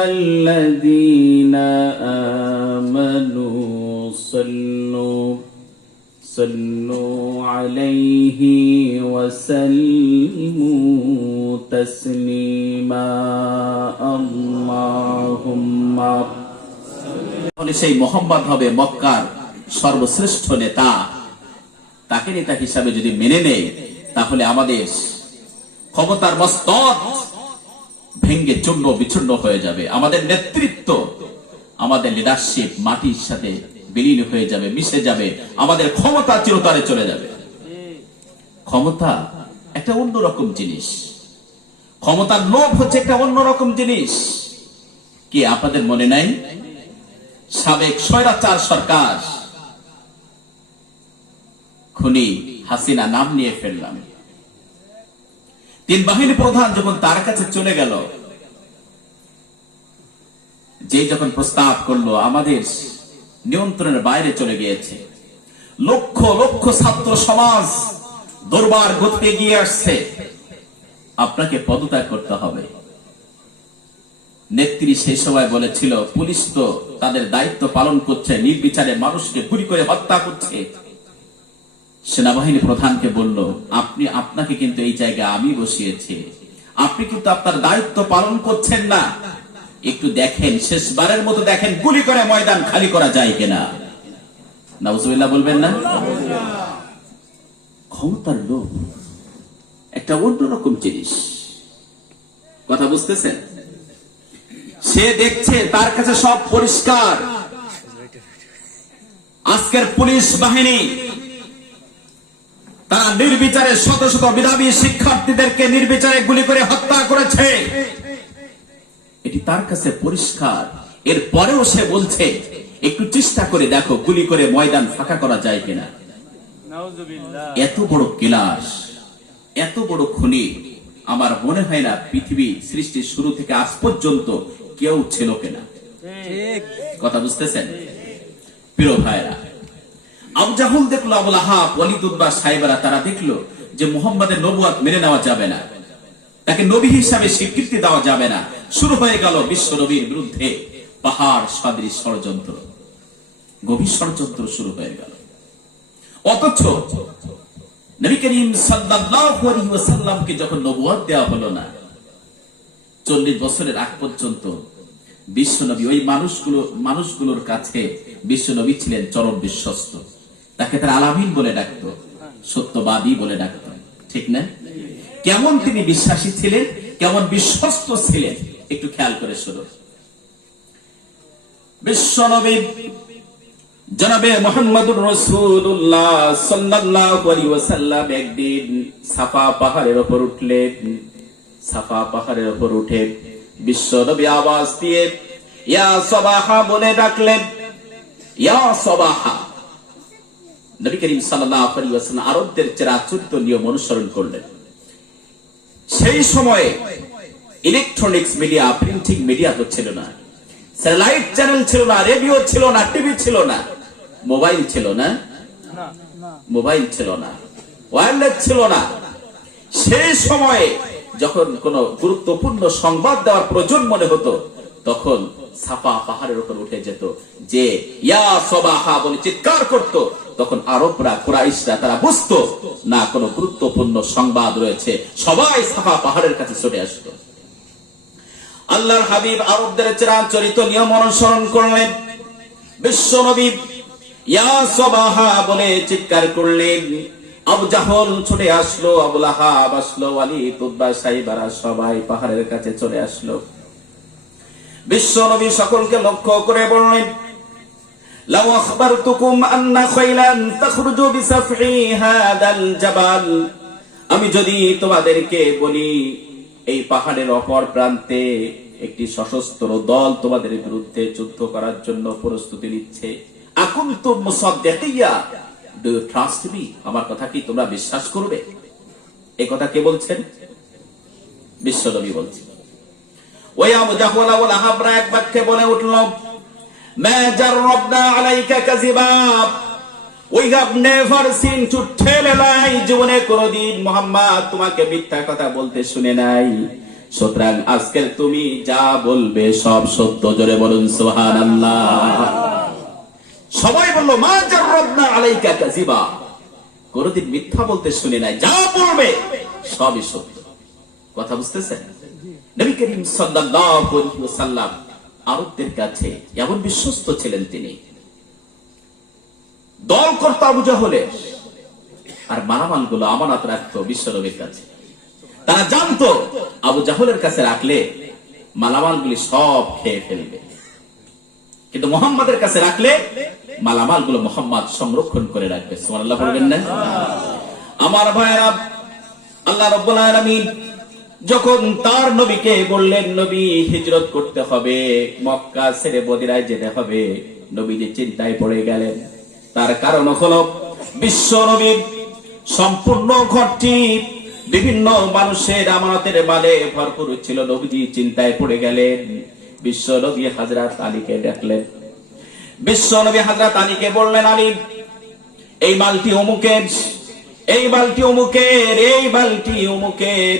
أيها الذين آمنوا صلوا صلوا عليه وسلموا تسليما اللهم তাহলে সেই মোহাম্মদ হবে মক্কার সর্বশ্রেষ্ঠ নেতা তাকে নেতা হিসাবে যদি মেনে নেয় তাহলে আমাদের ক্ষমতার মস্তক ভেঙ্গে চূর্ণ বিচূর্ণ হয়ে যাবে। আমাদের নেতৃত্ব, আমাদের লিডারশিপ মাটির সাথে বিলীন হয়ে যাবে, মিশে যাবে। আমাদের ক্ষমতা চিরতরে চলে যাবে। ক্ষমতা একটা অন্যরকম জিনিস। ক্ষমতার লোভ হচ্ছে একটা অন্যরকম জিনিস। কি আপনাদের মনে নাই? সাবেক স্বৈরাচার সরকার খুনি হাসিনা নাম নিয়ে ফেললাম। তিন বাহিনী প্রধান যখন তার কাছে চলে গেল যে যখন প্রস্তাব করল, আমাদের নিয়ন্ত্রণের বাইরে চলে গিয়েছে। লক্ষ লক্ষ ছাত্র সমাজ দরবার গতিতে এগিয়ে আসছে। আপনাকে পদত্যাগ করতে হবে। নেত্রী সেই সময় বলেছিল, পুলিশ তো তাদের দায়িত্ব পালন করছে, নির্বিচারে মানুষকে গুলি করে হত্যা করছে। সেনাবাহিনী প্রধানকে বলল, আপনি, আপনাকে কিন্তু এই জায়গায় আমি বসিয়েছি। আপনি কিন্তু আপনার দায়িত্ব পালন করছেন না। একটু দেখেন, শেষবারের মতো দেখেন, গুলি করে ময়দান খালি করা যায় কিনা। নাউজুবিল্লাহ বলবেন না? ক্ষমতার লোভ একটা অন্যরকম জিনিস। কথা বুঝতেছেন? সে দেখছে তার কাছে সব পরিষ্কার। আজকের পুলিশ বাহিনী তারা নির্বিচারে শত শত বিধাবী শিক্ষার্থীদেরকে নির্বিচারে গুলি করে হত্যা করেছে। এটি তার কাছে পরিষ্কার। এর পরেও সে বলছে একটু চেষ্টা করে দেখো গুলি করে ময়দান ফাঁকা করা যায় কিনা। এত বড় কিলাস এত বড় খনি আমার মনে হয় না পৃথিবী সৃষ্টির শুরু থেকে আজ পর্যন্ত কেউ ছিল কিনা। কথা বুঝতেছেন? প্রিয় ভাইরা আবু জাহুল দেখল, আবুল আহাব ওয়ালিদুদ্বা সাহেবেরা তারা দেখল যে মুহাম্মাদের নবুয়াত মেনে নেওয়া যাবে না। তাকে নবী হিসাবে স্বীকৃতি দেওয়া যাবে না। শুরু হয়ে গেল বিশ্ব নবীর বিরুদ্ধে পাহাড় সদৃশ ষড়যন্ত্র। গভীর ষড়যন্ত্র শুরু হয়ে গেল। অথচ নবী করিম সাল্লাল্লাহু আলাইহি ওয়াসাল্লামকে যখন নবুয়ত দেওয়া হলো না, চল্লিশ বছরের আগ পর্যন্ত বিশ্বনবী ওই মানুষগুলো মানুষগুলোর কাছে বিশ্বনবী ছিলেন চরম বিশ্বস্ত। তাকে তারা আলামিন বলে ডাকতো, সত্যবাদী বলে ডাকতো। ঠিক না? কেমন তিনি বিশ্বাসী ছিলেন, কেমন বিশ্বস্ত ছিলেন, একটু খেয়াল করে শুনুন বিশ্বনবী সাফা পাহাড়ের উঠলেন। সাফা পাহাড়ের উপর উঠে বিশ্ব নবী আওয়াজ দিয়ে, ইয়া সবাহা বলে ডাকলেন। ইয়া সবাহা নবী করিম ওয়াসাল্লাম আরবদের চিরাচরিত নিয়ম অনুসরণ করলেন, সেই সময়ে ইলেকট্রনিক্স মিডিয়া প্রিন্টিং মিডিয়া তো ছিল না স্যাটেলাইট চ্যানেল ছিল না রেডিও ছিল না টিভি ছিল না মোবাইল ছিল না? মোবাইল ছিল না ওয়্যারলেস ছিল না। সেই সময়ে যখন কোন গুরুত্বপূর্ণ সংবাদ দেওয়ার প্রয়োজন মনে হতো, তখন সাফা পাহাড়ের উপর উঠে যেত, যে, ইয়া সবাহা বলে চিৎকার করত তখন আরবরা, কুরাইশরা, তারা বুঝতো, না, কোনো গুরুত্বপূর্ণ সংবাদ রয়েছে। সবাই সাফা পাহাড়ের কাছে ছুটে আসতো। আল্লাহর হাবিব আরবদের চিরাচরিত নিয়ম অনুসরণ করলেন। বিশ্ব নবী ইয়া সবাহা বলে চিৎকার করলেন। আবু জাহল ছুটে আসলো আবুল আহাব আসলো, আলী তুব্বা সাইবারা সবাই পাহাড়ের কাছে চলে আসলো। বিশ্ব নবী সকলকে লক্ষ্য করে বললেন লাউ আখবারতুকুম আন্না খাইলান তাখরুজু বিসাফহি হাদাল জাবাল আমি যদি তোমাদেরকে বলি, এই পাহাড়ের অপর প্রান্তে একটি সশস্ত্র দল তোমাদের বিরুদ্ধে যুদ্ধ করার জন্য প্রস্তুতি নিচ্ছে। আকুনতুম মুসাদ্দিকিয়া। ডু ট্রাস্ট মি আমার কথা কি তোমরা বিশ্বাস করবে? এই কথা কে বলছেন? বিশ্বনবী বলছেন। ওই আবু জাহল ওয়াল আহাবরা এক বাক্যে বলে উঠল আজকের তুমি যা বলবে সব সত্য। জোরে বলুন, সুবহানাল্লাহ। সবাই বলল, মা জাররাবনা আলাইকা কাযিবা কোনদিন মিথ্যা বলতে শুনে নাই। যা বলবে সবই সত্য। কথা বুঝতেছেন? নবী করিম সাল্লাল্লাহু আলাইহি ওয়াসাল্লাম আরবদের কাছে এমন বিশ্বস্ত ছিলেন তিনি। দল করতো আবু জাহলের আর মালামালগুলো আমানত রাখতো বিশ্বনবীর কাছে। তারা জানতো আবু জাহলের কাছে রাখলে মালামাল গুলি সব খেয়ে ফেলবে। কিন্তু মোহাম্মদের কাছে রাখলে মালামালগুলো মোহাম্মদ সংরক্ষণ করে রাখবে। আমার ভাইরা আল্লাহ রব্বুল আলামিন যখন তার নবীকে বললেন, নবী, হিজরত করতে হবে, মক্কা ছেড়ে মদিনায় যেতে হবে। নবী যে চিন্তায় পড়ে গেলেন। তার কারণ হলো বিশ্ব নবীর সম্পূর্ণ ঘরটি বিভিন্ন মানুষের আমানতের মালে ভরপুর ছিল। নবীজি চিন্তায় পড়ে গেলেন। বিশ্ব নবী হাজরাত আলীকে ডাকলেন বিশ্ব নবী হাজরাত আলীকে বললেন, আলী, এই মালটি অমুকের, এই বালটি অমুকের, এই বালটি অমুকের।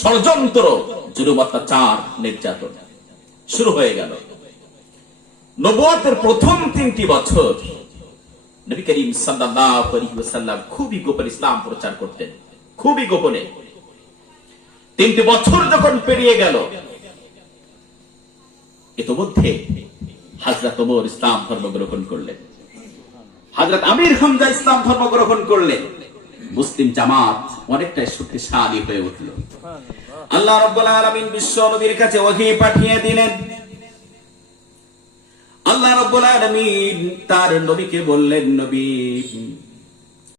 ষড়যন্ত্র জুলুম অত্যাচার নির্যাতন। শুরু হয়ে গেল। নবুয়তের প্রথম তিনটি বছর নবী করিম সাল্লাল্লাহু আলাইহি ওয়াসাল্লাম খুবই গোপন ইসলাম প্রচার করতেন। খুবই গোপনে। তিনটি বছর যখন পেরিয়ে গেল, ইতোমধ্যে হাজরত ওমর ইসলাম ধর্ম গ্রহণ করলেন। হাজরত আমির হামজা ইসলাম ধর্ম গ্রহণ করলেন। মুসলিম জামাত অনেকটাই শক্তিশালী হয়ে উঠল। আল্লাহ রব্বুল আলামিন বিশ্ব নবীর কাছে ওহী পাঠিয়ে দিলেন। আল্লাহ রব্বুল আলামিন তার নবীকে বললেন, নবী